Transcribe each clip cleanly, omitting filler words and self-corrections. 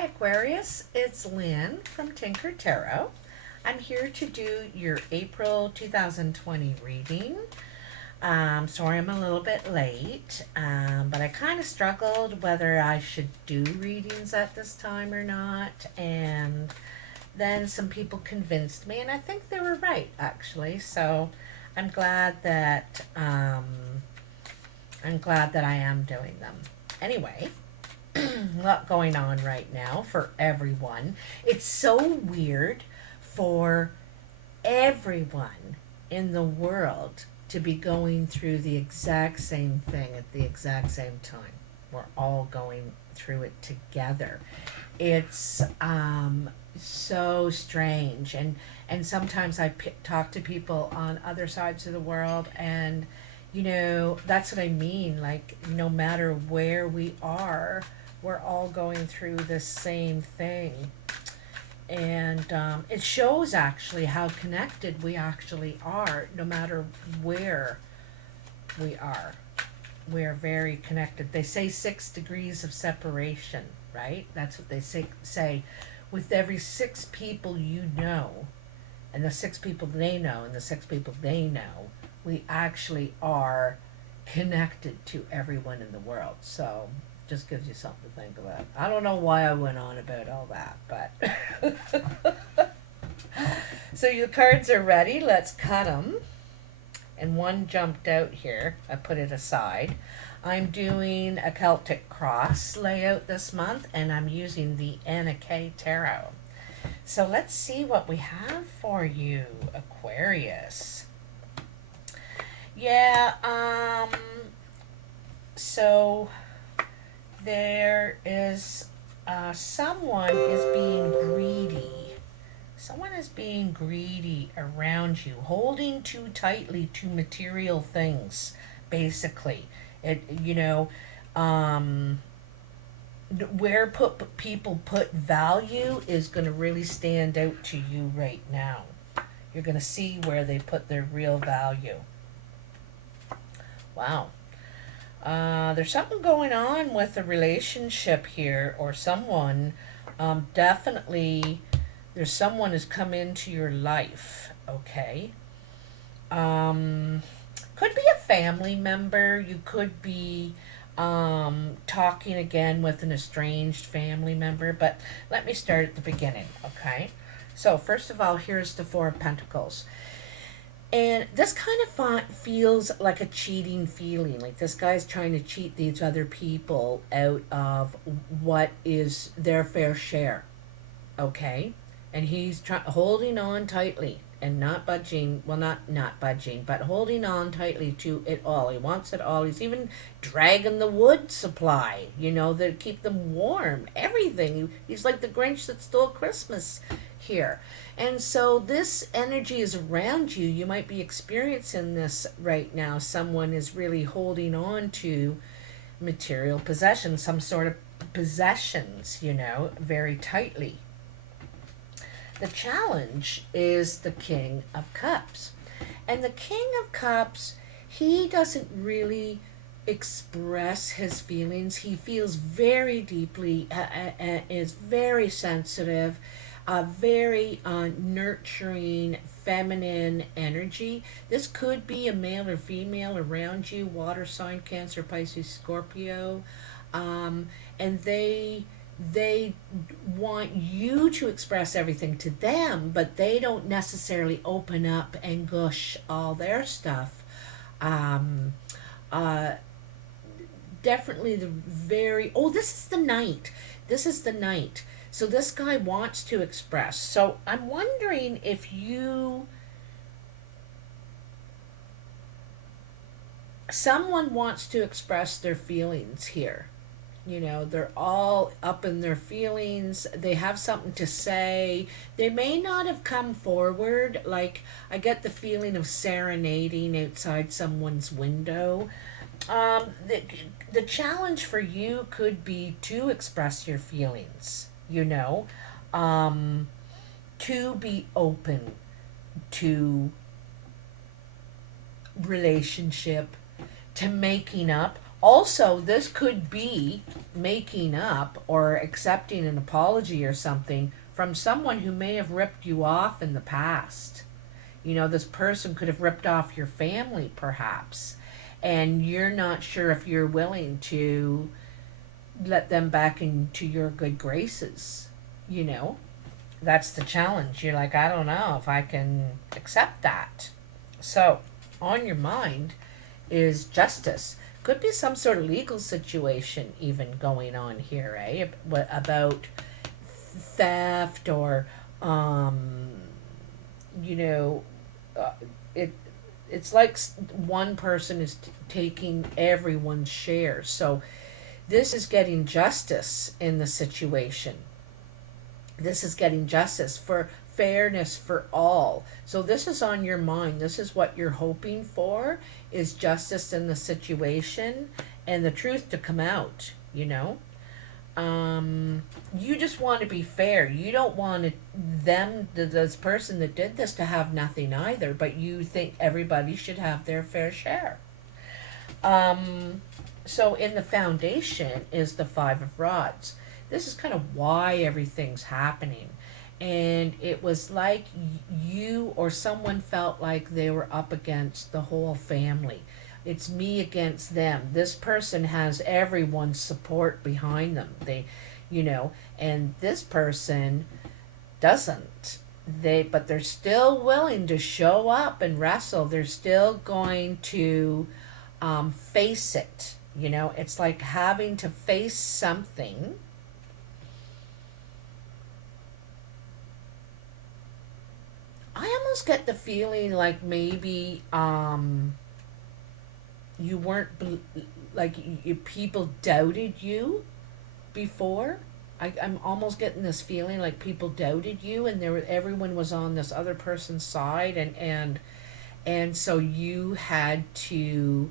Hi Aquarius, it's Lynn from Tinker Tarot. I'm here to do your April 2020 reading. Sorry I'm a little bit late, but I kind of struggled whether I should do readings at this time or not, and then some people convinced me, and I think they were right actually. So I'm glad that I am doing them. Anyway, a lot going on right now for everyone. It's so weird for everyone in the world to be going through the exact same thing at the exact same time. We're all going through it together. It's so strange, and sometimes talk to people on other sides of the world, and that's what I mean. Like, no matter where we are, we're all going through the same thing. And it shows actually how connected we actually are, no matter where we are. We're very connected. They say 6 degrees of separation, right? That's what they say. With every 6 people you know, and the 6 people they know, and the 6 people they know, we actually are connected to everyone in the world. So just gives you something to think about. I don't know why I went on about all that, but so your cards are ready. Let's cut them. And one jumped out here. I put it aside. I'm doing a Celtic cross layout this month, and I'm using the AQUARIUS Tarot. So let's see what we have for you, Aquarius. Yeah, so there is someone is being greedy. Someone is being greedy around you, holding too tightly to material things, basically. Where people put value is going to really stand out to you right now. You're going to see where they put their real value. Wow. There's something going on with a relationship here, or someone. Definitely, there's someone who's come into your life. Okay. Could be a family member. You could be talking again with an estranged family member. But let me start at the beginning. Okay. So first of all, here's the Four of Pentacles. And this kind of feels like a cheating feeling. Like this guy's trying to cheat these other people out of what is their fair share. Okay? And he's holding on tightly and not budging. Well, not budging, but holding on tightly to it all. He wants it all. He's even dragging the wood supply, to keep them warm. Everything. He's like the Grinch that stole Christmas here. And so this energy is around you. You might be experiencing this right now. Someone is really holding on to material possessions, some sort of possessions, very tightly. The challenge is the King of Cups. And the King of Cups, he doesn't really express his feelings. He feels very deeply, is very sensitive, very nurturing, feminine energy. This could be a male or female around you, water sign, Cancer, Pisces, Scorpio, and they want you to express everything to them, but they don't necessarily open up and gush all their stuff. Definitely this is the Knight. This is the Knight. So this guy wants to express. So I'm wondering if someone wants to express their feelings here. They're all up in their feelings. They have something to say. They may not have come forward. Like, I get the feeling of serenading outside someone's window. The challenge for you could be to express your feelings, to be open to relationship, to making up, Also, this could be making up or accepting an apology or something from someone who may have ripped you off in the past. You know, this person could have ripped off your family, perhaps, and you're not sure if you're willing to let them back into your good graces. You know, that's the challenge. You're like, I don't know if I can accept that. So, on your mind is justice. Could be some sort of legal situation even going on here, eh? About theft or, um, you know, uh, it it's like one person is taking everyone's share. So this is getting justice in the situation. This is getting justice for fairness for all. So this is on your mind. This is what you're hoping for, is justice in the situation and the truth to come out, you know. You just want to be fair. You don't want this person that did this to have nothing either, but you think everybody should have their fair share. Um, so in the foundation is the Five of Rods. This is kind of why everything's happening. And it was like you or someone felt like they were up against the whole family. It's me against them. This person has everyone's support behind them. And this person doesn't. But they're still willing to show up and wrestle. They're still going to face it. You know, it's like having to face something. I almost get the feeling like maybe you weren't like people doubted you before. I'm almost getting this feeling like people doubted you, and everyone was on this other person's side, and so you had to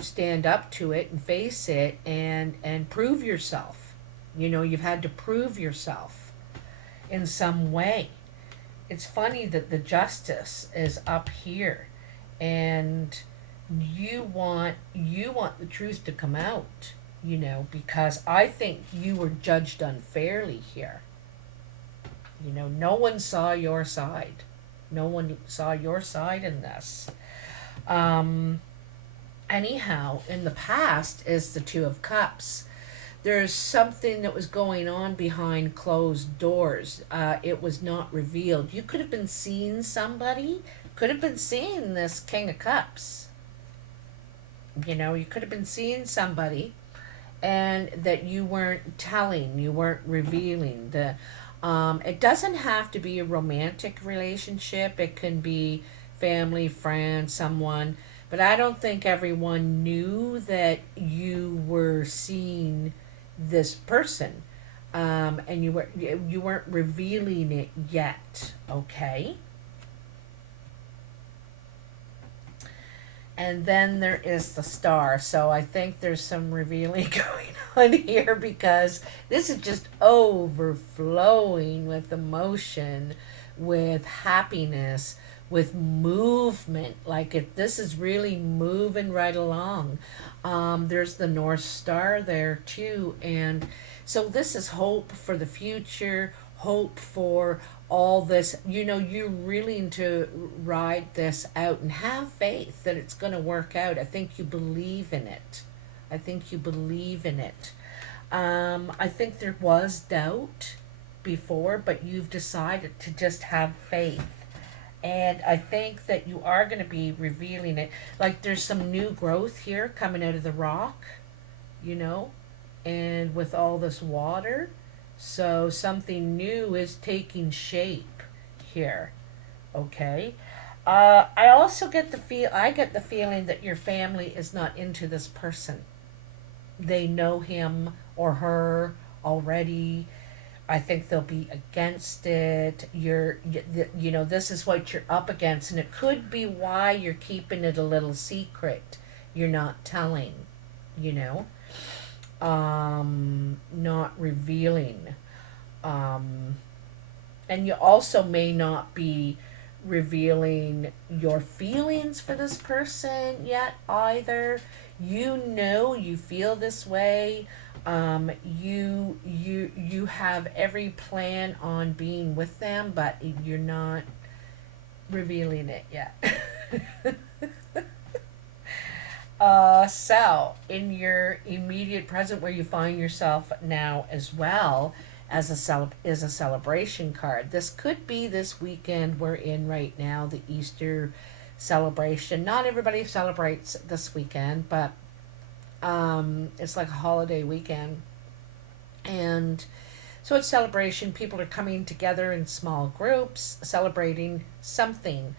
stand up to it and face it and prove yourself. You know, you've had to prove yourself in some way. It's funny that the justice is up here, and you want the truth to come out, you know, because I think you were judged unfairly here. You know, no one saw your side. No one saw your side in this. Um, Anyhow, in the past is the Two of Cups. There's something that was going on behind closed doors. It was not revealed. You could have been seeing somebody, could have been seeing this King of Cups. You know, you could have been seeing somebody, and that you weren't telling, you weren't revealing. It doesn't have to be a romantic relationship. It can be family, friend, someone. But I don't think everyone knew that you were seeing this person, and you weren't revealing it yet. Okay. And then there is the Star. So I think there's some revealing going on here, because this is just overflowing with emotion, with happiness, with movement. This is really moving right along. There's the North Star there too. And so this is hope for the future, hope for all this. You know, you're willing to ride this out and have faith that it's going to work out. I think you believe in it. I think you believe in it. I think there was doubt before, but you've decided to just have faith. And I think that you are going to be revealing it. Like there's some new growth here coming out of the rock, you know, and with all this water. So something new is taking shape here. Okay. I also get the feeling that your family is not into this person. They know him or her already. I think they'll be against it. You know, this is what you're up against, and it could be why you're keeping it a little secret. You're not telling, you know, not revealing. And you also may not be revealing your feelings for this person yet either. You know you feel this way. You have every plan on being with them, but you're not revealing it yet. So, in your immediate present, where you find yourself now as well as is a celebration card. This could be this weekend we're in right now, the Easter celebration. Not everybody celebrates this weekend, but it's like a holiday weekend, and so it's celebration. People are coming together in small groups, celebrating something,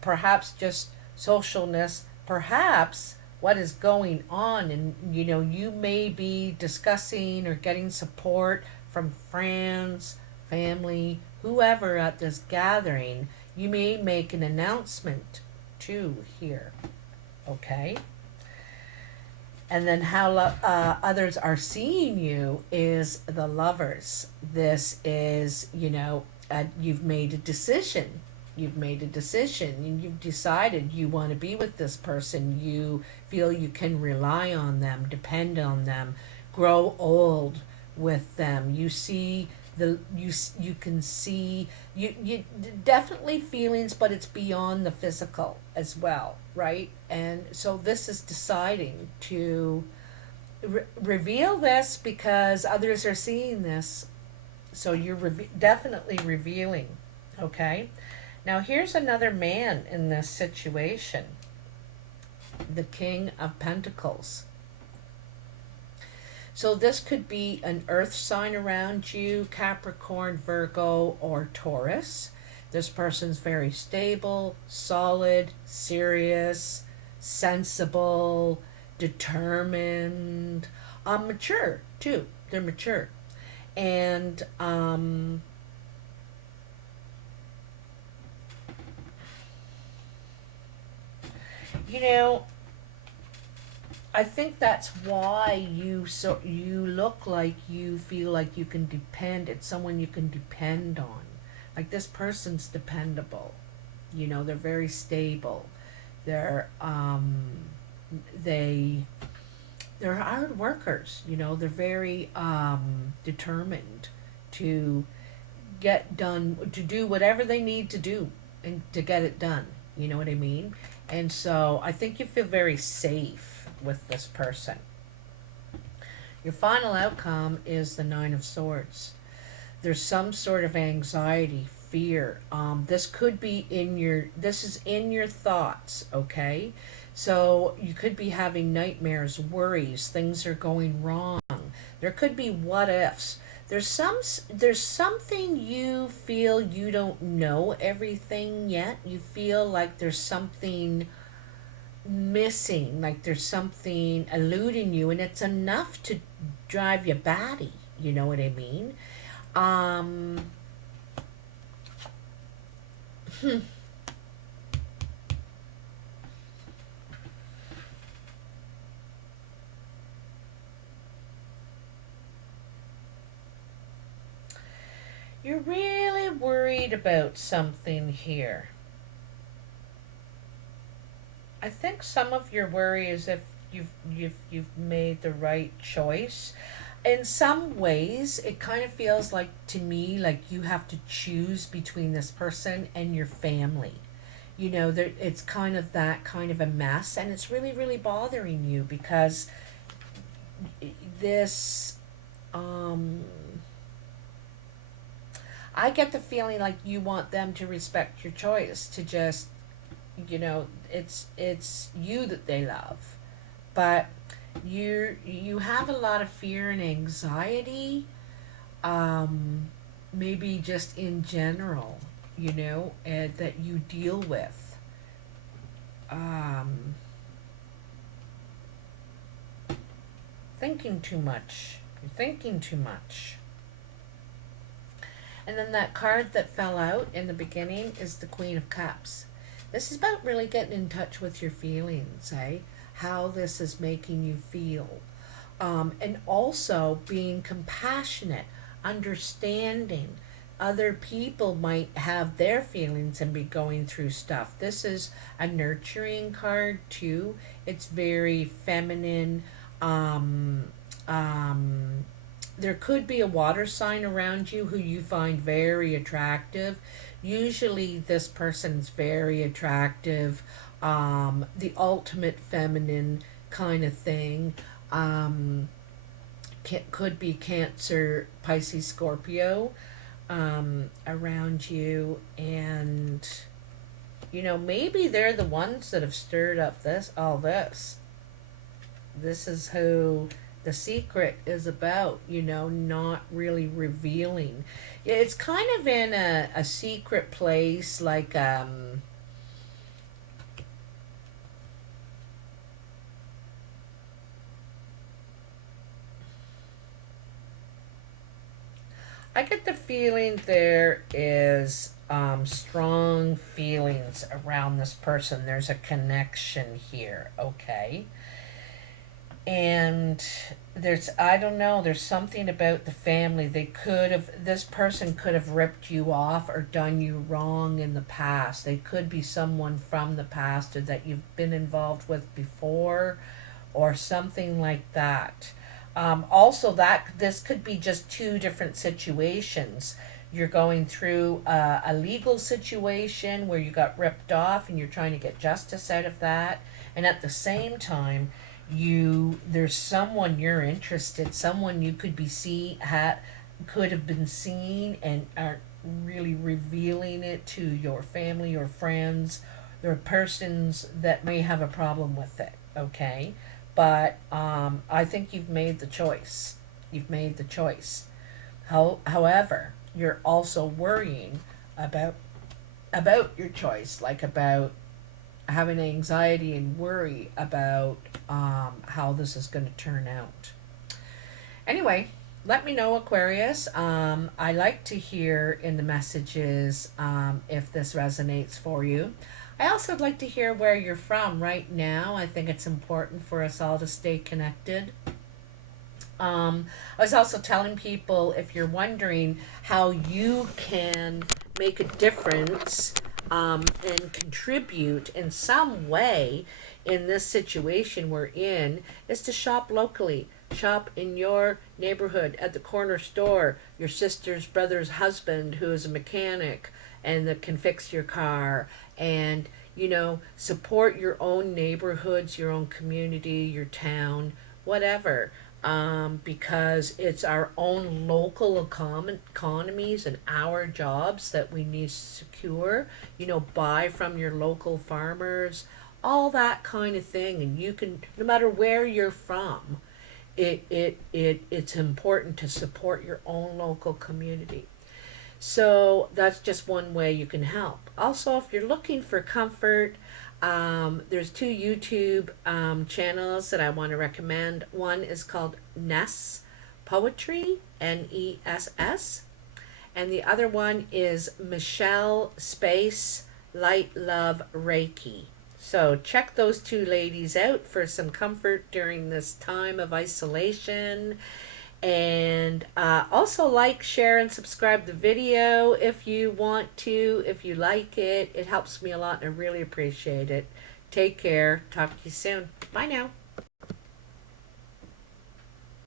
perhaps just socialness, perhaps what is going on, and you may be discussing or getting support from friends, family, whoever at this gathering. You may make an announcement too here, okay? And then how others are seeing you is the lovers. This is, you've made a decision. You've made a decision and you've decided you want to be with this person. You feel you can rely on them, depend on them, grow old with them. You see you can see you definitely feelings, but it's beyond the physical as well, right? And so this is deciding to reveal this because others are seeing this, so you're definitely revealing. Okay, now here's another man in this situation, the King of Pentacles. So this could be an earth sign around you, Capricorn, Virgo, or Taurus. This person's very stable, solid, serious, sensible, determined, mature too. They're mature. And I think that's why you look like you feel like you can depend. It's someone you can depend on. Like this person's dependable. They're very stable. They're they're hard workers. They're very determined to get done, to do whatever they need to do and to get it done. You know what I mean? And so I think you feel very safe with this person. Your final outcome is the Nine of Swords. There's some sort of anxiety, fear. This could be this is in your thoughts, okay? So you could be having nightmares, worries, things are going wrong. There could be what ifs. There's something you feel you don't know everything yet. You feel like there's something missing, like there's something eluding you, and it's enough to drive you batty. You know what I mean? You're really worried about something here. I think some of your worry is if you've made the right choice. In some ways, it kind of feels like to me like you have to choose between this person and your family. It's kind of that kind of a mess, and it's really really bothering you because this. I get the feeling like you want them to respect your choice, to just it's you that they love, but you have a lot of fear and anxiety, maybe just in general, that you deal with. Thinking too much. You're thinking too much. And then that card that fell out in the beginning is the Queen of Cups. This is about really getting in touch with your feelings, eh? How this is making you feel. And also being compassionate, understanding. other people might have their feelings and be going through stuff. This is a nurturing card too. It's very feminine. Um, um, there could be a water sign around you who you find very attractive. Usually, this person's very attractive, the ultimate feminine kind of thing. Um, could be Cancer, Pisces, Scorpio around you, and maybe they're the ones that have stirred up all this. This is who the secret is about, not really revealing. Yeah, it's kind of in a secret place, like I get the feeling there is strong feelings around this person. There's a connection here, okay? And I don't know, there's something about the family. This person could have ripped you off or done you wrong in the past. They could be someone from the past or that you've been involved with before or something like that. Also, that this could be just two different situations. You're going through a legal situation where you got ripped off and you're trying to get justice out of that, and at the same time, there's someone you're interested, someone you could have been seen and are really revealing it to your family or friends. There are persons that may have a problem with it. Okay, but I think you've made the choice. You've made the choice. However, you're also worrying about your choice, like about having anxiety and worry about how this is going to turn out. Anyway, let me know, Aquarius. I like to hear in the messages if this resonates for you. I also like to hear where you're from right now. I think it's important for us all to stay connected. I was also telling people, if you're wondering how you can make a difference and contribute in some way in this situation we're in, is to shop locally. Shop in your neighborhood at the corner store, your sister's brother's husband who is a mechanic and that can fix your car, and support your own neighborhoods, your own community, your town, whatever. Because it's our own local economies and our jobs that we need to secure. Buy from your local farmers, all that kind of thing. And you can, no matter where you're from, it's important to support your own local community. So that's just one way you can help. Also, if you're looking for comfort, there's two YouTube channels that I want to recommend. One is called Ness Poetry, Ness, and the other one is Michelle Space Light Love Reiki. So check those two ladies out for some comfort during this time of isolation. And also like, share, and subscribe the video if you want to, if you like it. It helps me a lot and I really appreciate it. Take care. Talk to you soon. Bye now.